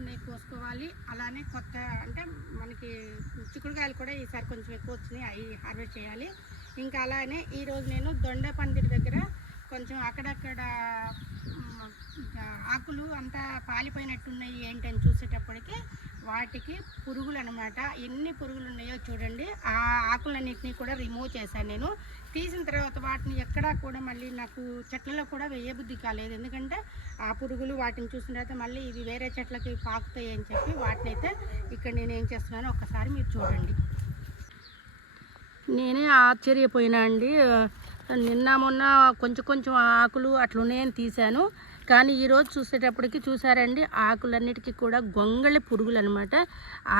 ఉన్నాయి కోసుకోవాలి. అలానే కొత్త అంటే మనకి చిక్కుడుకాయలు కూడా ఈసారి కొంచెం ఎక్కువ వచ్చినాయి, అవి హార్వెస్ట్ చేయాలి. ఇంకా అలానే ఈరోజు నేను దొండ పందిరి దగ్గర కొంచెం అక్కడక్కడ ఆకులు అంతా పాలిపోయినట్టున్నాయి ఏంటని చూసేటప్పటికి వాటికి పురుగులు అనమాట. ఎన్ని పురుగులు ఉన్నాయో చూడండి. ఆ ఆకులన్నింటినీ కూడా రిమూవ్ చేశాను నేను. తీసిన తర్వాత వాటిని ఎక్కడా కూడా మళ్ళీ నాకు చెట్లలో కూడా వేయబుద్ధి కాలేదు. ఎందుకంటే ఆ పురుగులు వాటిని చూసిన తర్వాత మళ్ళీ ఇవి వేరే చెట్లకి పాకుతాయి అని చెప్పి వాటిని అయితే ఇక్కడ నేను ఏం చేస్తున్నానో ఒక్కసారి మీరు చూడండి. నేనే ఆశ్చర్యపోయినా అండి. నిన్న మొన్న కొంచెం ఆకులు అట్లున్నాయని తీశాను, కానీ ఈరోజు చూసేటప్పటికి చూసారండి ఆకులన్నిటికీ కూడా గొంగళి పురుగులు అనమాట.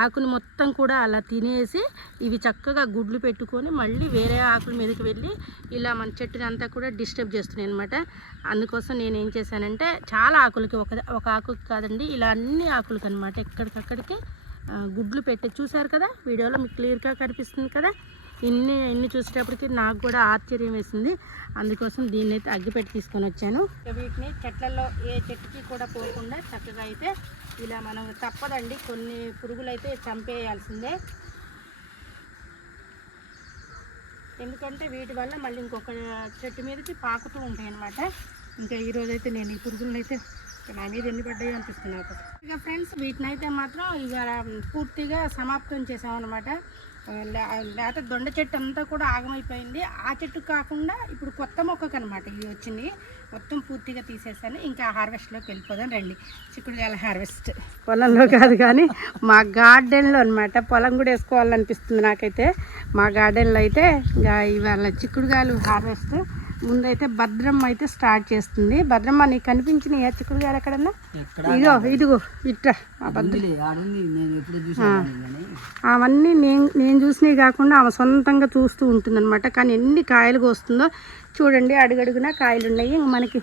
ఆకుని మొత్తం కూడా అలా తినేసి ఇవి చక్కగా గుడ్లు పెట్టుకొని మళ్ళీ వేరే ఆకుల మీదకి వెళ్ళి ఇలా మన చెట్టుని అంతా కూడా డిస్టర్బ్ చేస్తున్నాయి అనమాట. అందుకోసం నేను ఏం చేశానంటే చాలా ఆకులకి ఒక ఆకుకి కాదండి, ఇలా అన్ని ఆకులకి అనమాట ఎక్కడికక్కడికి గుడ్లు పెట్టే చూసారు కదా, వీడియోలో మీకు క్లియర్గా కనిపిస్తుంది కదా. ఇన్ని చూసేటప్పటికి నాకు కూడా ఆశ్చర్యం వేసింది. అందుకోసం దీన్ని అయితే అగ్గిపెట్టి తీసుకొని వచ్చాను. వీటిని చెట్లలో ఏ చెట్టుకి కూడా పోకుండా చక్కగా అయితే ఇలా మనం తప్పదండి, కొన్ని పురుగులు అయితే చంపేయాల్సిందే. ఎందుకంటే వీటి వల్ల మళ్ళీ ఇంకొక చెట్టు మీదకి పాకుతూ ఉంటాయి అన్నమాట. ఇంకా ఈరోజైతే నేను ఈ పురుగులను అయితే నా మీద ఎన్ని పడ్డాయో అనిపిస్తున్నాయి. ఇక ఫ్రెండ్స్ వీటిని అయితే మాత్రం ఇక పూర్తిగా సమాప్తం చేసామన్నమాట. లేకపోతే దొండ చెట్టు అంతా కూడా ఆగమైపోయింది. ఆ చెట్టు కాకుండా ఇప్పుడు కొత్త మొక్కకు అనమాట ఇవి వచ్చింది. మొత్తం పూర్తిగా తీసేసాను. ఇంకా హార్వెస్ట్లోకి వెళ్ళిపోదాం రండి. చిక్కుడుకాయల హార్వెస్ట్ పొలంలో కాదు కానీ మా గార్డెన్లో అనమాట. పొలం కూడా వేసుకోవాలనిపిస్తుంది నాకైతే. మా గార్డెన్లో అయితే ఇంకా ఇవాళ చిక్కుడుకాయలు హార్వెస్ట్. ముందైతే భద్రమ్మ అయితే స్టార్ట్ చేస్తుంది. భద్రమ్మ నీకు కనిపించినాయి చిక్కుడుకాయలు ఎక్కడన్నా? ఇదిగో ఇట్లా అవన్నీ నేను చూసినవి కాకుండా ఆమె సొంతంగా చూస్తూ ఉంటుంది అనమాట. కానీ ఎన్ని కాయలు కోస్తుందో చూడండి, అడుగడుగునా కాయలు ఉన్నాయి. మనకి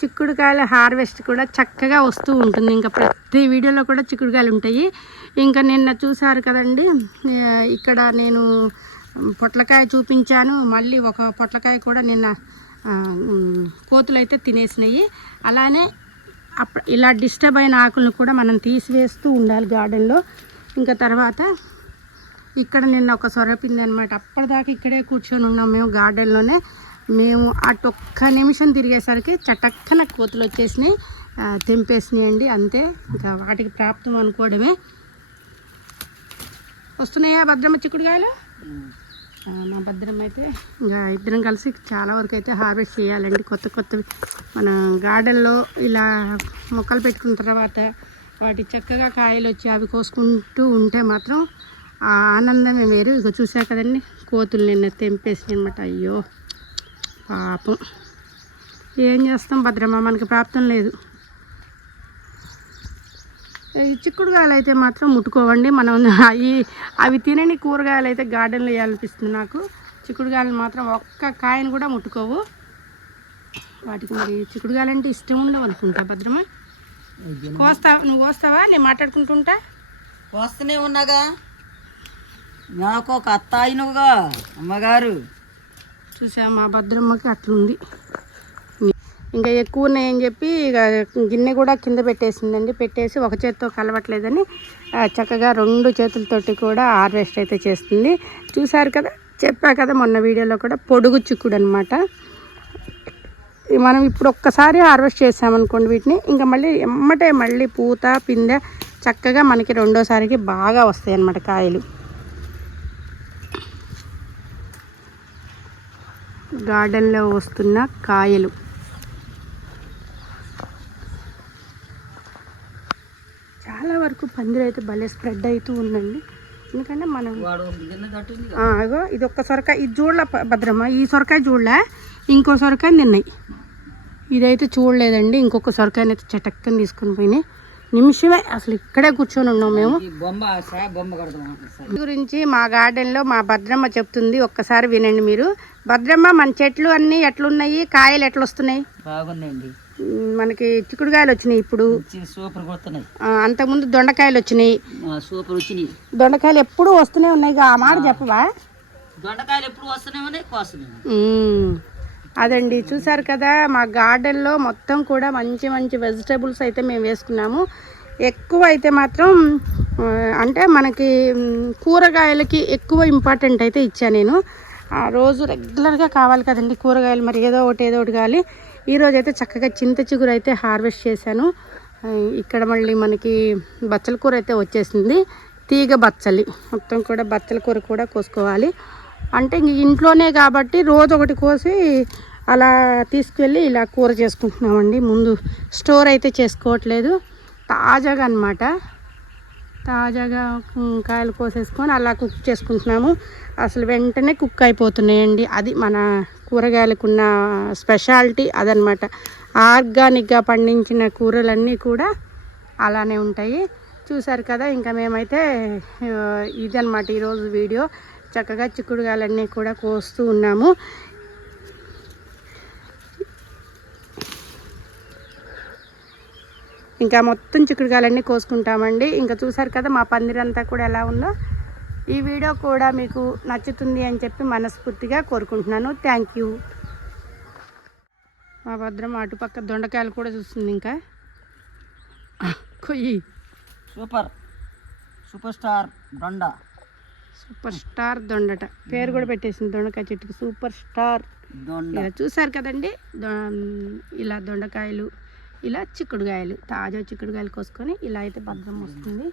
చిక్కుడుకాయల హార్వెస్ట్ కూడా చక్కగా వస్తూ ఉంటుంది. ఇంకా ప్రతి వీడియోలో కూడా చిక్కుడుకాయలు ఉంటాయి. ఇంకా నిన్న చూసారు కదండి, ఇక్కడ నేను పొట్లకాయ చూపించాను. మళ్ళీ ఒక పొట్లకాయ కూడా నిన్న కోతులు అయితే తినేసినాయి. అలానే ఇలా డిస్టర్బ్ అయిన ఆకులను కూడా మనం తీసివేస్తూ ఉండాలి గార్డెన్లో. ఇంకా తర్వాత ఇక్కడ నిన్న ఒక సొరపిండి అనమాట. అప్పటిదాకా ఇక్కడే కూర్చొని ఉన్నాం మేము గార్డెన్లోనే. మేము అటు ఒక్క నిమిషం తిరిగేసరికి చటక్కన కోతులు వచ్చేసినాయి, తెంపేసినాయండి. అంతే, ఇంకా వాటికి ప్రాప్తం అనుకోవడమే. వస్తున్నాయా భద్రమ్మ చిక్కుడుకాయలు? మా భద్రమ్మ అయితే ఇంకా ఇద్దరం కలిసి చాలా వరకు అయితే హార్వెస్ట్ చేయాలండి. కొత్తవి మన గార్డెన్లో ఇలా మొక్కలు పెట్టుకున్న తర్వాత వాటి చక్కగా కాయలు వచ్చి అవి కోసుకుంటూ ఉంటే మాత్రం ఆ ఆనందమే వేరు. ఇక చూసా కదండి కోతులు నిన్న తెంపేసినాయి అనమాట. అయ్యో పాపం, ఏం చేస్తాం భద్రమ్మ, మనకి ప్రాప్తం లేదు. ఈ చిక్కుడుకాయలు అయితే మాత్రం ముట్టుకోవండి. మనం అవి తినని కూరగాయలు అయితే గార్డెన్లో వేయాలనిపిస్తుంది నాకు. చిక్కుడుకాయలు మాత్రం ఒక్క కాయను కూడా ముట్టుకోవు. వాటికి మరి చిక్కుడుకాయలు అంటే ఇష్టం ఉండవు అనుకుంటా. భద్రమ్మ నువ్వు కోస్తావా? నేను మాట్లాడుకుంటుంటా. కోస్తూనే ఉన్నాగా, నాకు ఒక అత్తాయినగా అమ్మగారు. చూసా మా భద్రమ్మకి అట్లుంది. ఇంకా ఎక్కువ ఉన్నాయని చెప్పి ఇక గిన్నె కూడా కింద పెట్టేసిందండి. పెట్టేసి ఒక చేతితో కలవట్లేదని చక్కగా 2 చేతులతోటి కూడా హార్వెస్ట్ అయితే చేస్తుంది. చూసారు కదా, చెప్పా కదా మొన్న వీడియోలో కూడా, పొడుగు చిక్కుడు అనమాట. మనం ఇప్పుడు ఒక్కసారి హార్వెస్ట్ చేసామనుకోండి వీటిని, ఇంకా మళ్ళీ పూత పిందె చక్కగా మనకి రెండోసారికి బాగా వస్తాయి అన్నమాట కాయలు. గార్డెన్లో వస్తున్న కాయలు చాలా వరకు పందిరి అయితే భలే స్ప్రెడ్ అవుతూ ఉందండి. ఎందుకంటే మనం ఇది ఒక్క సొరకాయ ఇది చూడలే భద్రమ్మ, ఈ సొరకాయ చూడలే, ఇంకో సొరకాయ తిన్నాయి. ఇదైతే చూడలేదండి. ఇంకొక సొరకాయని అయితే చటక్కని తీసుకొని పోయినాయి. నిమిషమే అసలు ఇక్కడే కూర్చొని ఉన్నాం మేము. గురించి మా గార్డెన్లో మా భద్రమ్మ చెప్తుంది, ఒక్కసారి వినండి మీరు. భద్రమ్మ, మన చెట్లు అన్నీ ఎట్లున్నాయి, కాయలు ఎట్లా వస్తున్నాయి? బాగున్నాయండి. మనకి చిక్కుడుకాయలు వచ్చినాయి ఇప్పుడు, సూపర్ వస్తున్నాయి. అంతకుముందు దొండకాయలు వచ్చినాయి. సూపర్ వచ్చినాయి. దొండకాయలు ఎప్పుడు వస్తూనే ఉన్నాయి. ఆ మాట చెప్పవా? దొండకాయలు ఎప్పుడు వస్తూనే ఉన్నాయి. అదండి, చూసారు కదా మా గార్డెన్లో మొత్తం కూడా మంచి వెజిటేబుల్స్ అయితే మేము వేసుకున్నాము. ఎక్కువ అయితే మాత్రం అంటే మనకి కూరగాయలకి ఎక్కువ ఇంపార్టెంట్ అయితే ఇచ్చా నేను. రోజు రెగ్యులర్గా కావాలి కదండి కూరగాయలు, మరి ఏదో ఒకటి కావాలి. ఈరోజు అయితే చక్కగా చింత చిగురు అయితే హార్వెస్ట్ చేశాను. ఇక్కడ మళ్ళీ మనకి బచ్చల కూర అయితే వచ్చేసింది, తీగ బచ్చలి మొత్తం కూడా బచ్చల కూర కూడా కోసుకోవాలి. అంటే ఇంట్లోనే కాబట్టి రోజు ఒకటి కోసి అలా తీసుకువెళ్ళి ఇలా కూర చేసుకుంటున్నామండి. ముందు స్టోర్ అయితే చేసుకోవట్లేదు, తాజాగా అన్నమాట. తాజాగా కాయలు కోసేసుకొని అలా కుక్ చేసుకుంటున్నాము. అసలు వెంటనే కుక్ అయిపోతున్నాయండి. అది మన కూరగాయలకున్న స్పెషాలిటీ అదనమాట. ఆర్గానిక్గా పండించిన కూరలన్నీ కూడా అలానే ఉంటాయి. చూసారు కదా, ఇంకా మేమైతే ఇదనమాట ఈరోజు వీడియో. చక్కగా చిక్కుడుగాయలన్నీ కూడా కోస్తూ ఉన్నాము. ఇంకా మొత్తం చిక్కుడుకాయలన్నీ కోసుకుంటామండి. ఇంకా చూసారు కదా మా పందిరంతా కూడా ఎలా ఉందో. ఈ వీడియో కూడా మీకు నచ్చుతుంది అని చెప్పి మనస్ఫూర్తిగా కోరుకుంటున్నాను. Thank you. మా భద్రం అటుపక్క దొండకాయలు కూడా చూస్తుంది. ఇంకా కొయ్యి సూపర్ స్టార్ దొండ, సూపర్ స్టార్ దొండట పేరు కూడా పెట్టేసింది దొండకాయ చెట్టుకి, సూపర్ స్టార్ దొండ. ఇలా చూసారు కదండి, ఇలా దొండకాయలు, ఇలా చిక్కుడుకాయలు, తాజా చిక్కుడుకాయలు కోసుకొని ఇలా అయితే భద్రం వస్తుంది.